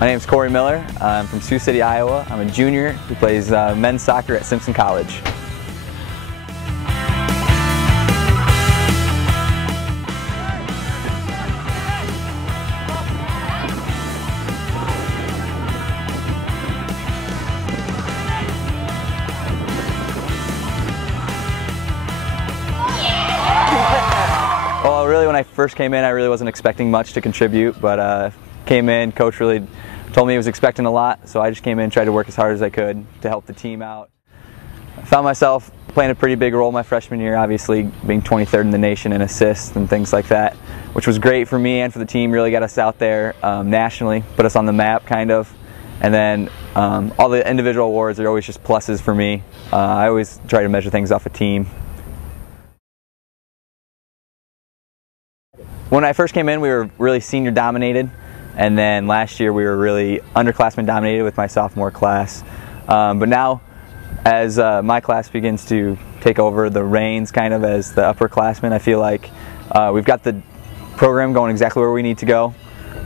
My name is Corey Miller. I'm from Sioux City, Iowa. I'm a junior who plays men's soccer at Simpson College. Well, really when I first came in, I really wasn't expecting much to contribute, but came in, coach really told me he was expecting a lot, so I just came in and tried to work as hard as I could to help the team out. I found myself playing a pretty big role my freshman year, obviously being 23rd in the nation in assists and things like that, which was great for me and for the team, really got us out there nationally, put us on the map kind of. And then all the individual awards are always just pluses for me. I always try to measure things off a team. When I first came in, we were really senior dominated, and then last year we were really underclassmen dominated with my sophomore class. But now, as my class begins to take over the reins kind of as the upperclassmen, I feel like we've got the program going exactly where we need to go.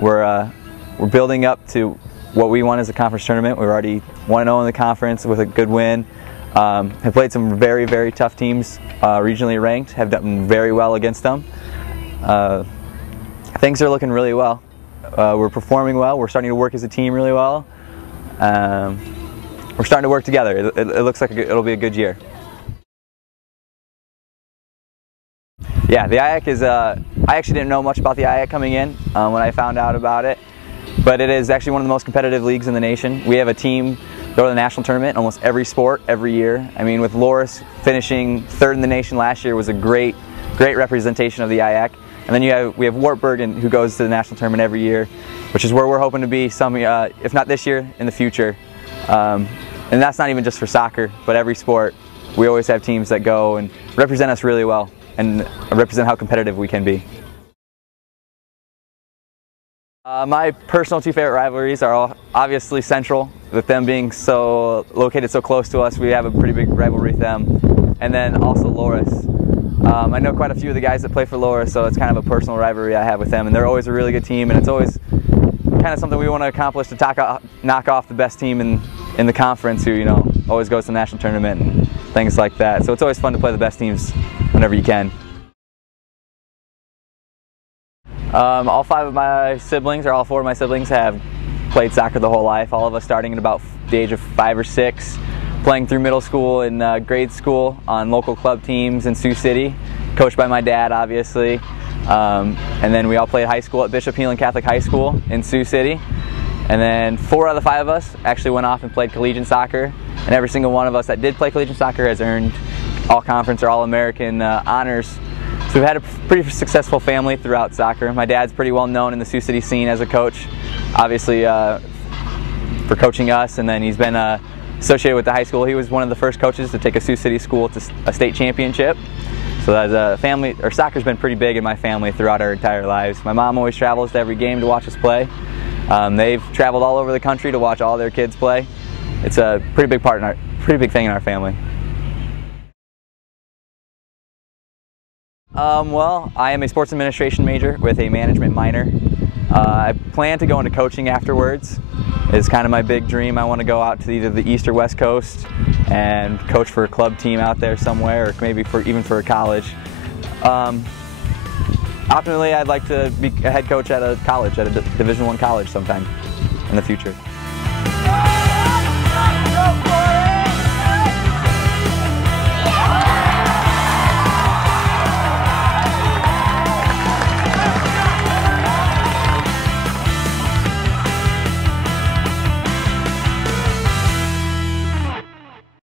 We're building up to what we want as a conference tournament. We're already 1-0 in the conference with a good win. Have played some very, very tough teams, regionally ranked, have done very well against them. Things are looking really well. We're performing well. We're starting to work as a team really well. We're starting to work together. It looks like it'll be a good year. Yeah, the IAC is, I actually didn't know much about the IAC coming in when I found out about it, but it is actually one of the most competitive leagues in the nation. We have a team go to the national tournament in almost every sport every year. I mean, with Loris finishing 3rd in the nation last year was a great representation of the IAC. And then we have Wartburg who goes to the national tournament every year, which is where we're hoping to be some, if not this year, in the future. And that's not even just for soccer, but every sport. We always have teams that go and represent us really well and represent how competitive we can be. My personal 2 favorite rivalries are all obviously Central, with them being located so close to us. We have a pretty big rivalry with them, and then also Loris. I know quite a few of the guys that play for Loris, so it's kind of a personal rivalry I have with them, and they're always a really good team, and it's always kind of something we want to accomplish to knock off the best team in the conference who, always goes to the national tournament and things like that. So it's always fun to play the best teams whenever you can. All 5 of my siblings, or all 4 of my siblings, have played soccer the whole life. All of us starting at about the age of 5 or 6, playing through middle school and grade school on local club teams in Sioux City, coached by my dad, obviously. And then we all played high school at Bishop Heelan Catholic High School in Sioux City. And then 4 out of the 5 of us actually went off and played collegiate soccer. And every single one of us that did play collegiate soccer has earned all-conference or all-American honors. So we've had a pretty successful family throughout soccer. My dad's pretty well known in the Sioux City scene as a coach, obviously for coaching us, and then he's been associated with the high school. He was one of the first coaches to take a Sioux City school to a state championship. So as a family, soccer's been pretty big in my family throughout our entire lives. My mom always travels to every game to watch us play. They've traveled all over the country to watch all their kids play. It's a pretty big thing in our family. Well, I am a sports administration major with a management minor. I plan to go into coaching afterwards. It's kind of my big dream. I want to go out to either the East or West Coast and coach for a club team out there somewhere, or maybe even for a college. Optimally, I'd like to be a head coach at a college, at a Division I college sometime in the future.